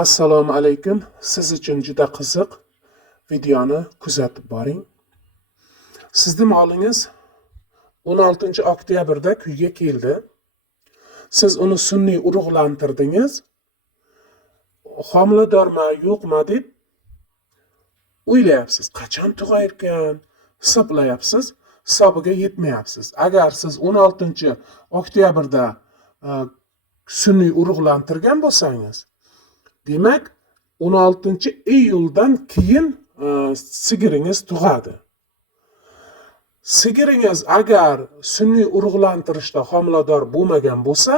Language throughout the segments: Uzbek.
Assalomu alaykum. Siz uchun juda qiziq videoni kuzatib boring. Sizning molingiz 16-oktyabrda kuyga keldi. Siz uni sun'iy urug'lantirdingiz. Homiladormi, yo'qmi deb o'ylayapsiz. Qachon tug'ayarkan? Hisoblayapsiz. Hisobiga yetmayapsiz. Agar siz 16-oktyabrda sun'iy urug'lantirgan bo'lsangiz, demak 16-iyuldan keyin sigiringiz tug'adi. Sigiringiz agar sun'iy urug'lantirishda homilador bo'lmagan bo'lsa,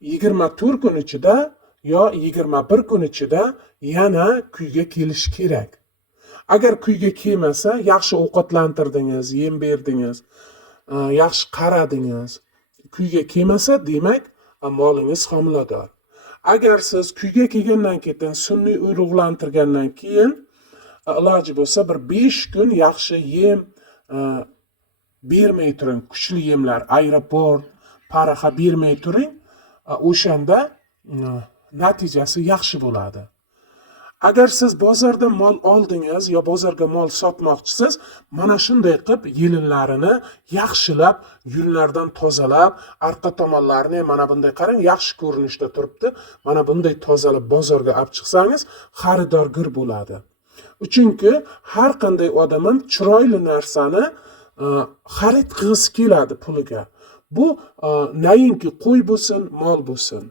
24 kun ichida yo 21 kun ichida yana kuyga kelishi kerak. Agar kuyga kelmasa, yaxshi ovqatlantirdingiz, yem berdingiz, yaxshi qaradingiz, kuyga kelmasa, demak molingiz homilador. Agar siz kuyga kelgandan keyin sun'iy urug'lantirgandan keyin iloji bo'lsa bir 5 kun yaxshi yem bermay turing, kuchli yemlar, aeroport, paraxa bermay turing, o'shanda natijasi yaxshi bo'ladi. Agar siz bozorda mol oldingiz yo bozorga mol sotmoqchisiz, mana shunday qilib yelinlarini yaxshilab, yunlardan tozalab, arqa tomonlarini mana bunday qarang, yaxshi ko'rinishda turibdi. Mana bunday tozalab bozorga olib chiqsangiz, xaridorgir bo'ladi. Chunki har qanday odam ham chiroyli narsani xarid qilgisi keladi puliga. Bu nainki qo'y bo'lsin, mol bo'lsin.